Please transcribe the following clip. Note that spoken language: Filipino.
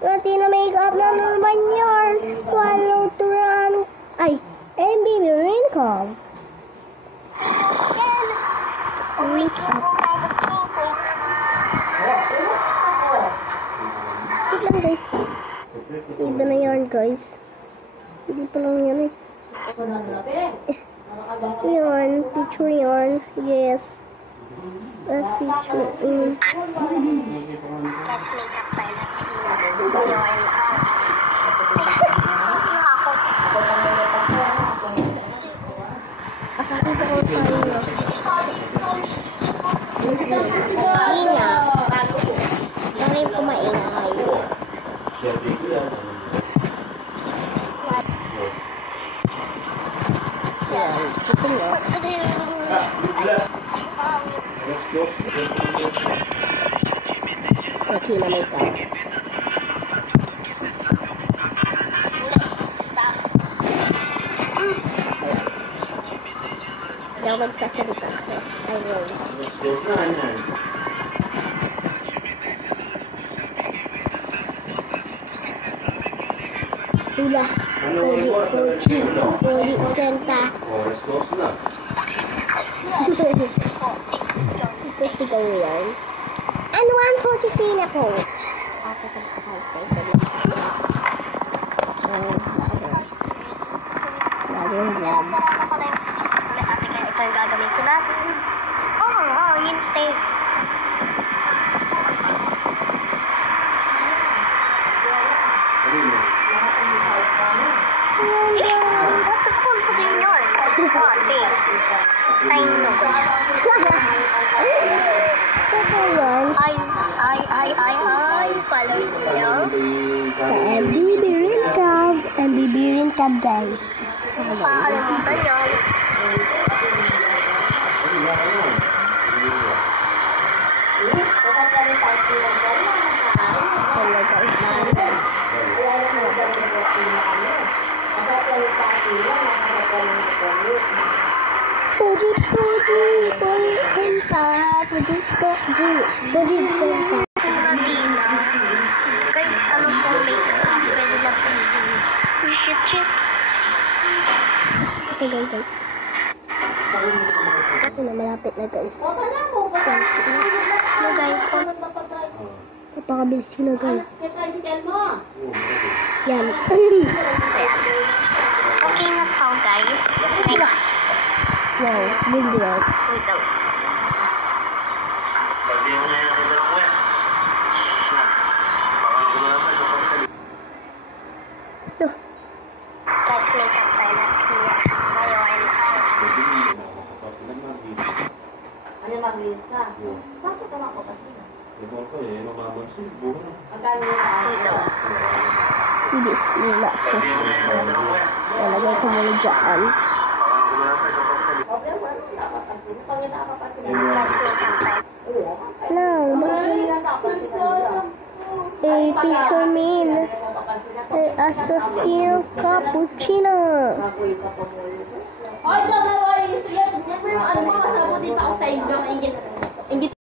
Pati na makeup na naman yun. Follow to run. Ay, and baby wrinkle. Wait up. Wait lang guys. Iba na yan guys. Hindi pa lang yan eh. Yan, picture yan. Yes. That picture in. Catch makeup tayo na Pina. Ngayon. Akakita ko sa inyo. Pina. Sorry po maingay. Yan, ito nyo. Pati na makeup. Hindi ako magsasalita. So, I will. Sula. Podi senta. Super sigaw yan. Ano ang Pochisina po? Ako sa pagkakal. Ito yung gagamitin natin. Hintay. Basta cool ko din yun. Tayo no guys. Ay. Follow nyo. Sa MBB Rincab guys. Paalimutan nyo. Hello guys. Podi senta. Podi senta. Latina. Kahit ano pong make-up, pwede na po din. Shit. Okay guys. Ito na, malapit na guys. Hello guys. Napakabilis ko na guys. Yan. Okay na po guys. Next. Wow, hindi yan. Wait daw. Guys, makeup tayo na Pina. Ngayon. Ano mag-linis ka? Bakit ka makapasina? Wait daw. Hindi sila ko. Nalagay ko muna dyan. Guys, makeup tayo. No, a picture mean assassino cappuccino. Ay, dalawa yung sige. Never, ano mo, masabot din ako sa inyo.